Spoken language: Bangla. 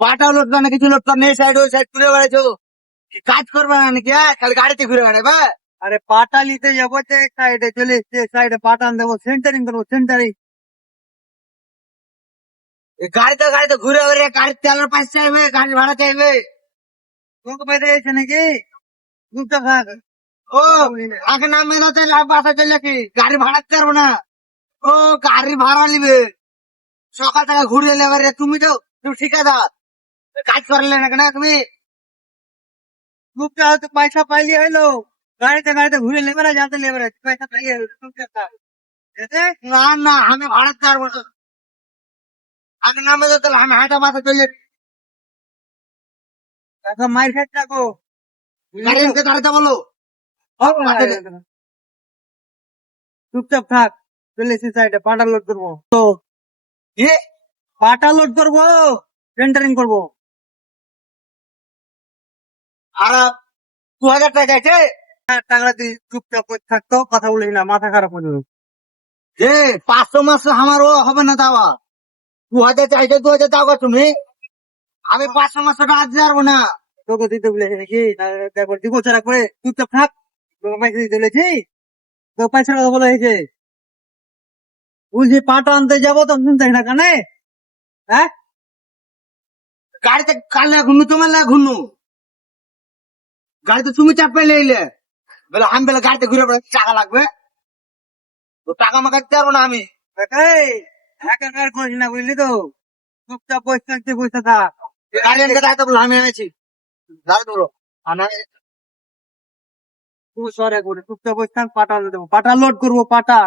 পাটাও লড়তো না, কিছু লড়তো না, এই সাইড ওই সাইড ঘুরে বেড়াইছো। কি কাজ করবে না নাকি? খালি গাড়িতে ঘুরে বেড়াবে। আরে পাটা নিতে যাবো তো এক সাইডে চলে এসছে, সাইডে পাটান দেবো, সেন্টারিং করবো, সেন্টারিং। এই গাড়িতে গাড়িতে ঘুরে বেড়ে গাড়ির তেলের পয়সা চাইবে, গাড়ির ভাড়া চাইবে। তোকে বেঁধে গেছে নাকি? চুপচাপ থাক। ও কথা বলি না। আগে না মেলা চাইলে বাসা চলে কি গাড়ি ভাড়া দিতে পারবো না? ও গাড়ি ভাড়া নিবে, সকাল থেকে ঘুরে এলে এবারে তুমি তো, তুমি ঠিকাদার, কাজ করলে না কেন তুমি? চুপচাপ হয়তো পয়সা পাইলি হইলো, গাড়িতে গাড়িতে ঘুরে লেবে যাতে লেবে পয়সা পাইয়ে চুপচাপ থাক। ঠিক আছে? না না, আমি ভাড়া দিতে পারবো না। আগে না মেলা তাহলে আমি হাঁটা বাসা চলে এখন মাইর খেতে থাকো। গাড়ি এনকে দাঁড়াতে বলো। চুপচাপ থাক, চলে এসেছি সাইডে, পাটা লোড করবো তো, কি পাটা লোড করবো, সেন্টারিং করবো। আর 2000 টাকা আছে? টাকা তুই চুপচাপ করে থাকতো, কথা বলিস না, মাথা খারাপ হয়ে যাবে। যে 500 মাসে আমার ও হবে না দেওয়া। 2000 চাইছে, 2000 দাও গো তুমি। আমি 500 মাসে টাকা দিতে পারবো না। তোকে দিতে বলেছি নাকি? তারপর দিব ছাড়া করে চুপচাপ থাক। তোকে পয়সা দিতে বলেছি, তোকে পয়সা কথা বলা হয়েছে। বুঝি পাটা আনতে যাবো তো শুনতে না কানে? হ্যাঁ, গাড়িতে কালে ঘুনু, তোমার লাগে ঘুনু। গাড়িতে তুমি চাপে নিলে বলে আমি বলে গাড়িতে ঘুরে বেড়াচ্ছি, টাকা লাগবে। তো টাকা মাকা দিতে পারবো না আমি। এই একাকার করিস না, বুঝলি তো? চুপচাপ বসে থাকতে বসে থাক। গাড়ি এনকে দাঁড়াতে বলো, আমি এনেছি দাঁড়াতে বলো। আনা তুই সরে করে চুপচাপ বসে থাক, পাটা দেবো, পাটা লোড করবো, পাটা।